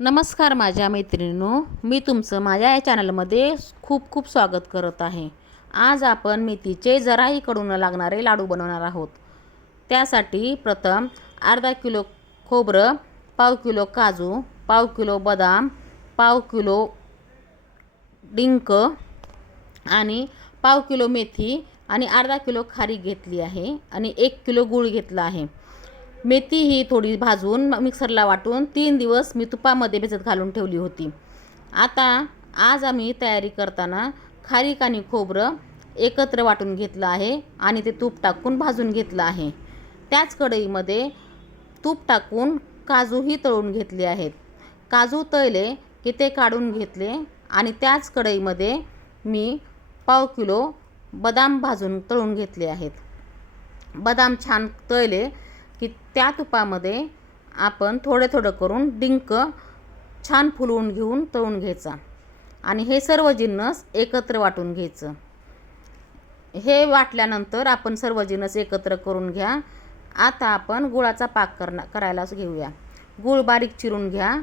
नमस्कार माझ्या मैत्रिणींनो, मी तुमचं माझ्या या चॅनलमध्ये खूप खूप स्वागत करत आहे। आज आपण मेथीचे जराही कडू न लागणारे लाडू बनवणार आहोत। त्यासाठी प्रथम अर्धा किलो खोबरं, पाव किलो काजू, पाव किलो बदाम, पाव किलो डिंक आणि पाव किलो मेथी आणि अर्धा किलो खारीक घेतली आहे आणि 1 किलो गूळ घेतला आहे। मेथी ही थोडी भाजून मिक्सरला वाटून 3 दिवस मी तुपामध्ये भिजत घालून ठेवली होती। आज आम्ही तयारी करताना खारीक आणि खोबरं एकत्र वाटून घेतलं आहे आणि ते तूप टाकून भाजून घेतलं आहे। त्याच कढईमध्ये तूप टाकून काजूही तळून घेतले आहेत। काजू तळले की ते काढून घेतले आणि त्याच कढईमध्ये मी पाव किलो बदाम भाजून तळून घेतले आहेत। बदाम छान तळले की त्या तुपामध्ये आपण थोडे थोडे करून डिंक छान फुलवून घेऊन तळून घ्यायचा आणि हे सर्व जिन्नस एकत्र वाटून घ्यायचं। हे वाटल्यानंतर आपण सर्व जिन्नस एकत्र करून घ्या। आता आपण गुळाचा पाक करायला घेऊया। गूळ बारीक चिरून घ्या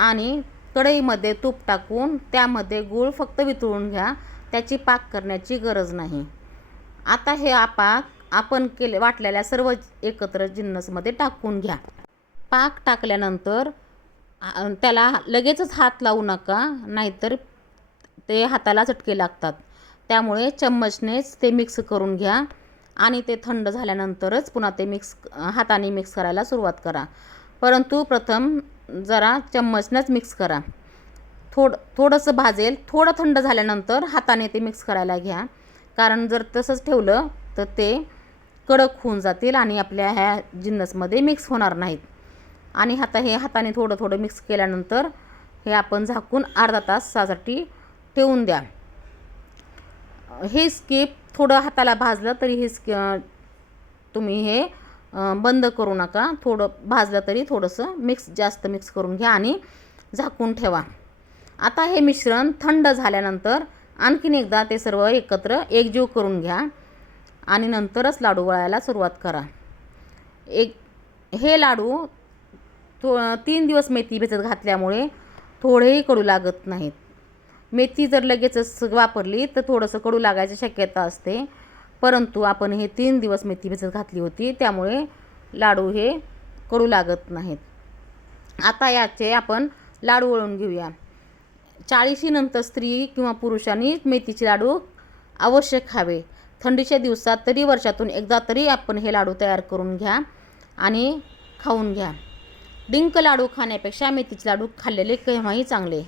आणि कढईमध्ये तूप टाकून त्यामध्ये गूळ फक्त वितळून घ्या, त्याची पाक करण्याची गरज नाही। आता हे पाक आपण वाटलेल्या सर्व एकत्र जिन्नसमध्ये टाकून घ्या। पाक टाकल्यानंतर त्याला लगेचच हात लावू नका, नाहीतर ते हाताला चटके लागतात। त्यामुळे चम्मचनेच ते मिक्स करून घ्या आणि ते थंड झाल्यानंतरच पुन्हा ते हाताने मिक्स करायला सुरुवात करा। परंतु प्रथम जरा चम्मचनेच मिक्स करा। थोडंसं भाजेल, थोडं थंड झाल्यानंतर हाताने ते मिक्स करायला घ्या, कारण जर तसंच ठेवलं तर ते कडक होऊन जातील आणि आपल्या ह्या जिन्नसमध्ये मिक्स होणार नाहीत। आणि आता हे हाताने थोडं थोडं मिक्स केल्यानंतर हे आपण झाकून अर्धा तासासाठी ठेवून द्या। हे स्किप थोडं हाताला भाजलं तरी तुम्ही हे बंद करू नका। थोडं भाजलं तरी थोडंसं जास्त मिक्स करून घ्या आणि झाकून ठेवा। आता हे मिश्रण थंड झाल्यानंतर आणखीन एकदा ते सर्व एकत्र एकजीव करून घ्या आणि नंतरच लाडू वळायला सुरुवात करा। हे लाडू 3 दिवस मेथी भिजत घातल्यामुळे थोडेही कडू लागत नाहीत। मेथी जर लगेचच वापरली तर थोडंसं कडू लागायची शक्यता असते, परंतु आपण हे 3 दिवस मेथी भिजत घातली होती त्यामुळे लाडू हे कडू लागत नाहीत। आता याचे आपण लाडू वळून घेऊया। 40 नंतर स्त्री किंवा पुरुषांनी मेथीचे लाडू अवश्य खावे। थंडीच्या दिवसात तरी वर्षातून एकदा तरी आपण हे लाडू तयार करून घ्या आणि खाऊन घ्या। डिंक लाडू खाण्यापेक्षा मेथीचे लाडू खाल्लेले केव्हाही चांगले।